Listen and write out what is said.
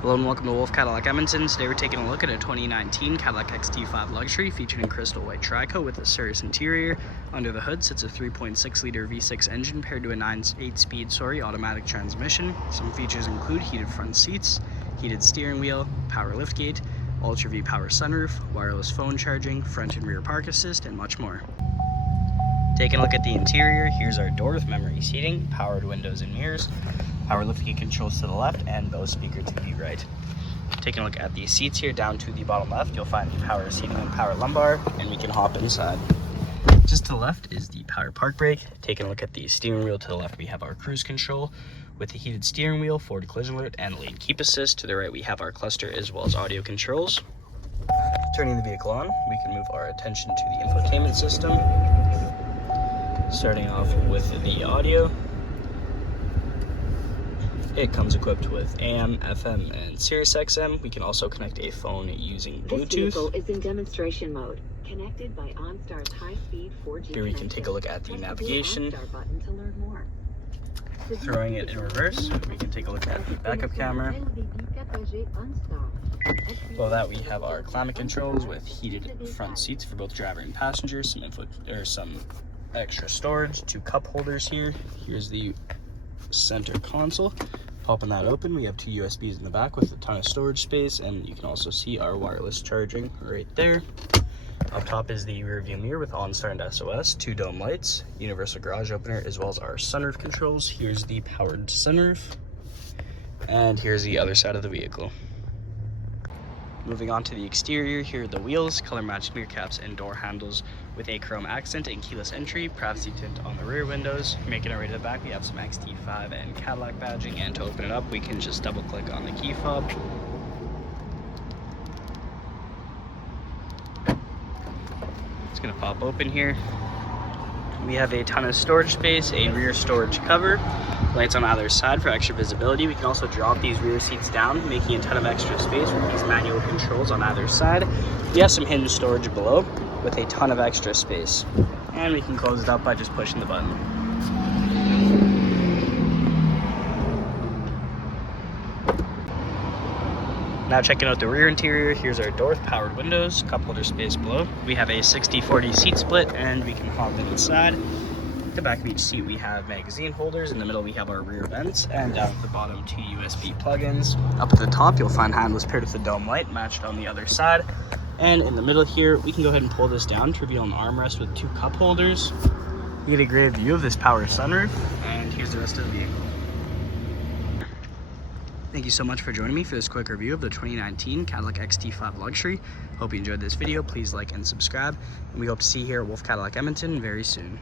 Hello and welcome to Wolfe Cadillac Edmonton. Today we're taking a look at a 2019 Cadillac XT5 Luxury featured in Crystal White Tricoat with a Cirrus interior. Under the hood sits a 3.6 liter V6 engine paired to a 8-speed automatic transmission. Some features include heated front seats, heated steering wheel, power liftgate, Ultraview power sunroof, wireless phone charging, front and rear park assist, and much more. Taking a look at the interior, here's our door with memory seating, powered windows and mirrors, power liftgate controls to the left, and Bose speaker to the right. Taking a look at the seats here, down to the bottom left, you'll find the power seating and power lumbar, and we can hop inside. Just to the left is the power park brake. Taking a look at the steering wheel, to the left we have our cruise control with the heated steering wheel, forward collision alert, and lane keep assist. To the right we have our cluster as well as audio controls. Turning the vehicle on, we can move our attention to the infotainment system. Starting off with the audio. It comes equipped with AM, FM, and Sirius XM. We can also connect a phone using Bluetooth. This vehicle is in demonstration mode, connected by OnStar's high-speed 4G. Here we can take a look at the navigation. Press the blue OnStar button to learn more. Throwing it in reverse, we can take a look at the backup camera. Below that we have our climate controls with heated front seats for both driver and passenger, some extra storage, 2 cup holders here. Here's the center console. Popping that open, we have 2 USBs in the back with a ton of storage space, and you can also see our wireless charging right there. Up top is the rear view mirror with OnStar and SOS, 2 dome lights, universal garage opener, as well as our sunroof controls. Here's the powered sunroof, and here's the other side of the vehicle. Moving on to the exterior, here are the wheels, color matched mirror caps and door handles with a chrome accent and keyless entry, privacy tint on the rear windows. Making our way to the back, we have some XT5 and Cadillac badging, and to open it up we can just double click on the key fob. It's going to pop open here. We have a ton of storage space, a rear storage cover, lights on either side for extra visibility. We can also drop these rear seats down, making a ton of extra space with these manual controls on either side. We have some hinge storage below with a ton of extra space. And we can close it up by just pushing the button. Now checking out the rear interior, here's our door with powered windows, cup holder space below. We have a 60/40 seat split, and we can hop inside. At the back of each seat we have magazine holders. In the middle we have our rear vents, and down at the bottom 2 USB plugins. Up at the top you'll find handles paired with the dome light matched on the other side. And in the middle here we can go ahead and pull this down to reveal an armrest with 2 cup holders. You get a great view of this power sunroof, and here's the rest of the vehicle. Thank you so much for joining me for this quick review of the 2019 Cadillac XT5 Luxury. Hope you enjoyed this video. Please like and subscribe, and we hope to see you here at Wolfe Cadillac Edmonton very soon.